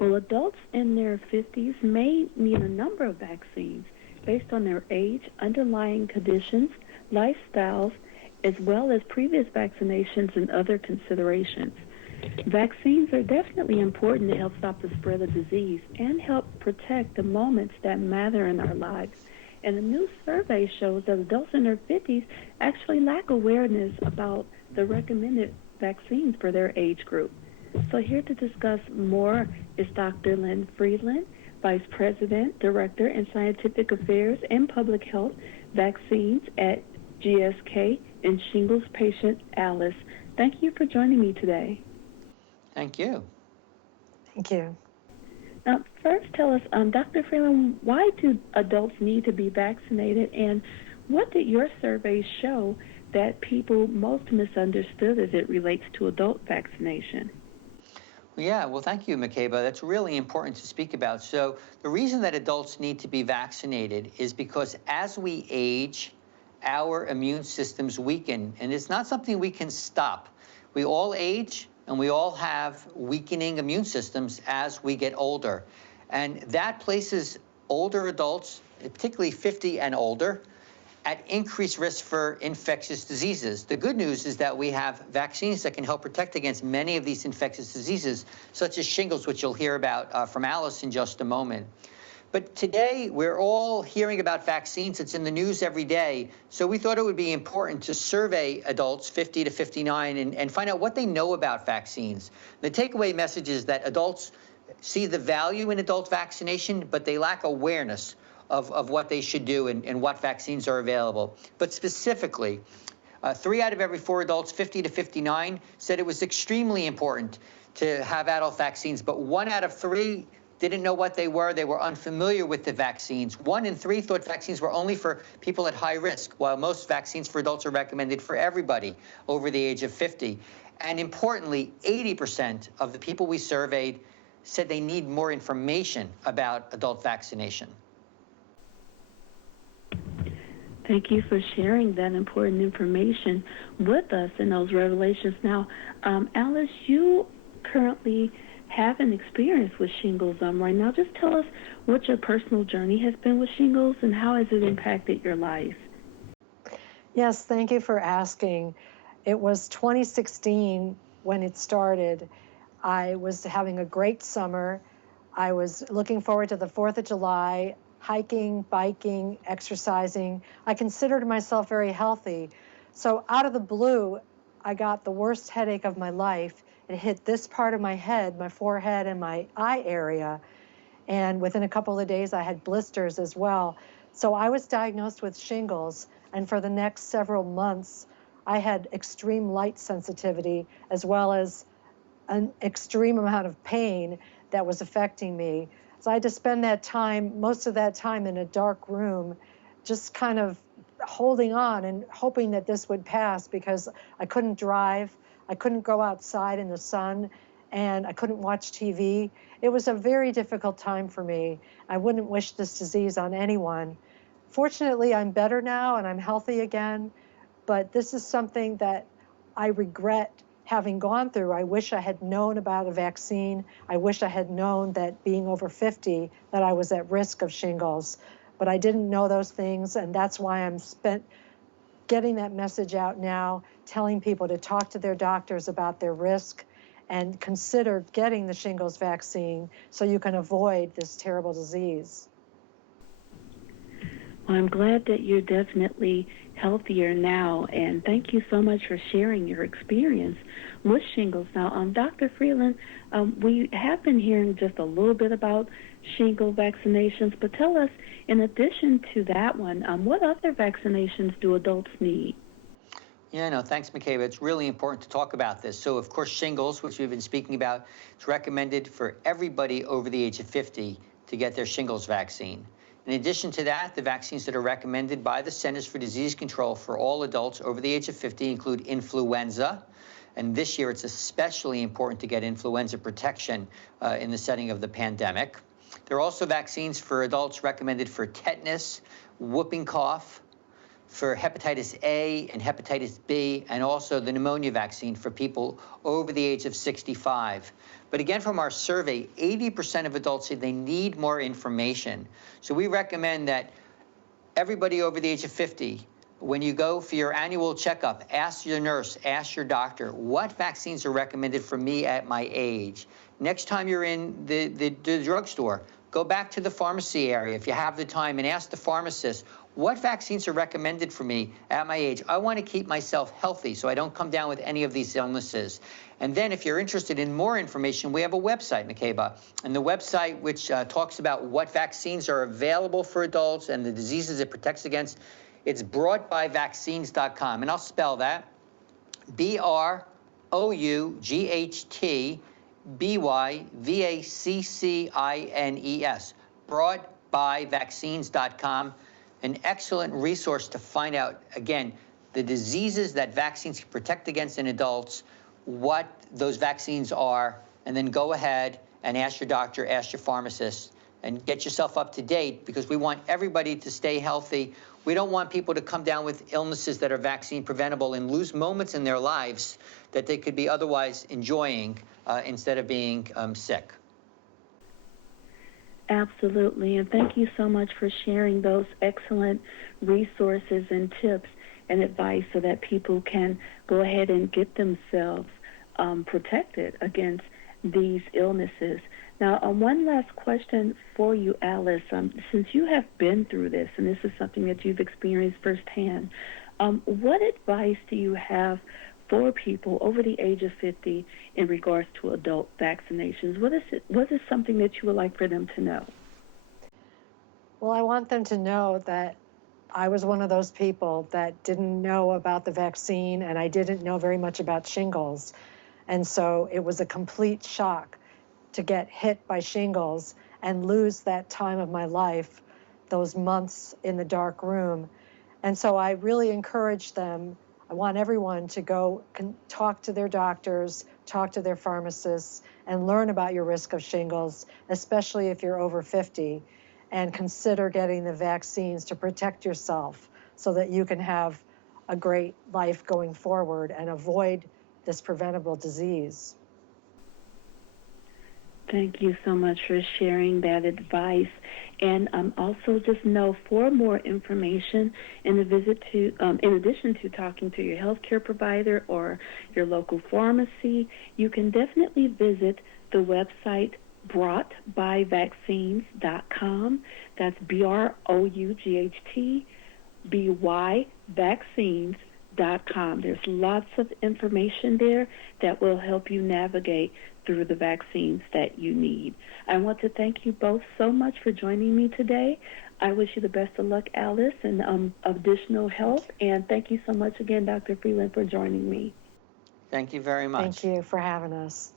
Well, adults in their 50s may need a number of vaccines based on their age, underlying conditions, lifestyles, as well as previous vaccinations and other considerations. Vaccines are definitely important to help stop the spread of disease and help protect the moments that matter in our lives. And a new survey shows that adults in their 50s actually lack awareness about the recommended vaccines for their age group. So here to discuss more is Dr. Lynn Freeland, Vice President, Director in Scientific Affairs and Public Health Vaccines at GSK, and shingles patient Alice. Thank you for joining me today. Thank you. Thank you. Now, first tell us, Dr. Freeland, why do adults need to be vaccinated, and what did your survey show that people most misunderstood as it relates to adult vaccination? Yeah, well, thank you, Makeba. That's really important to speak about. So the reason that adults need to be vaccinated is because as we age, our immune systems weaken, and it's not something we can stop. We all age, and we all have weakening immune systems as we get older. And that places older adults, particularly 50 and older, at increased risk for infectious diseases. The good news is that we have vaccines that can help protect against many of these infectious diseases, such as shingles, which you'll hear about from Alice in just a moment. But today, we're all hearing about vaccines. It's in the news every day. So we thought it would be important to survey adults 50 to 59 and find out what they know about vaccines. The takeaway message is that adults see the value in adult vaccination, but they lack awareness of what they should do and what vaccines are available. But specifically, 3 out of every 4 adults, 50 to 59, said it was extremely important to have adult vaccines, but 1 out of 3 didn't know what they were. They were unfamiliar with the vaccines. 1 in 3 thought vaccines were only for people at high risk, while most vaccines for adults are recommended for everybody over the age of 50. And importantly, 80% of the people we surveyed said they need more information about adult vaccination. Thank you for sharing that important information with us and those revelations. Now, Alice, you currently have an experience with shingles right now. Just tell us what your personal journey has been with shingles and how has it impacted your life? Yes, thank you for asking. It was 2016 when it started. I was having a great summer. I was looking forward to the 4th of July, hiking, biking, exercising. I considered myself very healthy. So out of the blue, I got the worst headache of my life. It hit this part of my head, my forehead and my eye area. And within a couple of days, I had blisters as well. So I was diagnosed with shingles. And for the next several months, I had extreme light sensitivity as well as an extreme amount of pain that was affecting me. So I had to spend that time, most of that time in a dark room, just kind of holding on and hoping that this would pass because I couldn't drive. I couldn't go outside in the sun, and I couldn't watch TV. It was a very difficult time for me. I wouldn't wish this disease on anyone. Fortunately, I'm better now and I'm healthy again, but this is something that I regret having gone through. I wish I had known about a vaccine. I wish I had known that being over 50, that I was at risk of shingles, but I didn't know those things, and that's why I'm getting that message out now, telling people to talk to their doctors about their risk and consider getting the shingles vaccine so you can avoid this terrible disease. Well, I'm glad that you're definitely healthier now, and thank you so much for sharing your experience with shingles. Now, Dr. Freeland, we have been hearing just a little bit about shingle vaccinations, but tell us, in addition to that one, what other vaccinations do adults need? Yeah, no, thanks, Makeba. It's really important to talk about this. So, of course, shingles, which we've been speaking about, it's recommended for everybody over the age of 50 to get their shingles vaccine. In addition to that, the vaccines that are recommended by the Centers for Disease Control for all adults over the age of 50 include influenza. And this year, it's especially important to get influenza protection in the setting of the pandemic. There are also vaccines for adults recommended for tetanus, whooping cough, for hepatitis A and hepatitis B, and also the pneumonia vaccine for people over the age of 65. But again, from our survey, 80% of adults say they need more information. So we recommend that everybody over the age of 50, when you go for your annual checkup, ask your nurse, ask your doctor, what vaccines are recommended for me at my age? Next time you're in the drugstore, go back to the pharmacy area if you have the time and ask the pharmacist, what vaccines are recommended for me at my age? I want to keep myself healthy so I don't come down with any of these illnesses. And then if you're interested in more information, we have a website, Makeba, and the website which talks about what vaccines are available for adults and the diseases it protects against, it's broughtbyvaccines.com. And I'll spell that, BROUGHTBYVACCINES, broughtbyvaccines.com. An excellent resource to find out, again, the diseases that vaccines can protect against in adults, what those vaccines are, and then go ahead and ask your doctor, ask your pharmacist, and get yourself up to date, because we want everybody to stay healthy. We don't want people to come down with illnesses that are vaccine preventable and lose moments in their lives that they could be otherwise enjoying instead of being sick. Absolutely, and thank you so much for sharing those excellent resources and tips and advice so that people can go ahead and get themselves protected against these illnesses. Now, one last question for you, Alice. Since you have been through this, and this is something that you've experienced firsthand, what advice do you have for people over the age of 50 in regards to adult vaccinations? What is something that you would like for them to know? Well, I want them to know that I was one of those people that didn't know about the vaccine, and I didn't know very much about shingles. And so it was a complete shock to get hit by shingles and lose that time of my life, those months in the dark room. And so I really encourage them. I want everyone to go talk to their doctors, talk to their pharmacists, and learn about your risk of shingles, especially if you're over 50, and consider getting the vaccines to protect yourself so that you can have a great life going forward and avoid this preventable disease. Thank you so much for sharing that advice. And also just know, for more information in addition to talking to your healthcare provider or your local pharmacy, you can definitely visit the website broughtbyvaccines.com. That's BROUGHTBY vaccines.com. There's lots of information there that will help you navigate through the vaccines that you need. I want to thank you both so much for joining me today. I wish you the best of luck, Alice, and additional health. And thank you so much again, Dr. Freeland, for joining me. Thank you very much. Thank you for having us.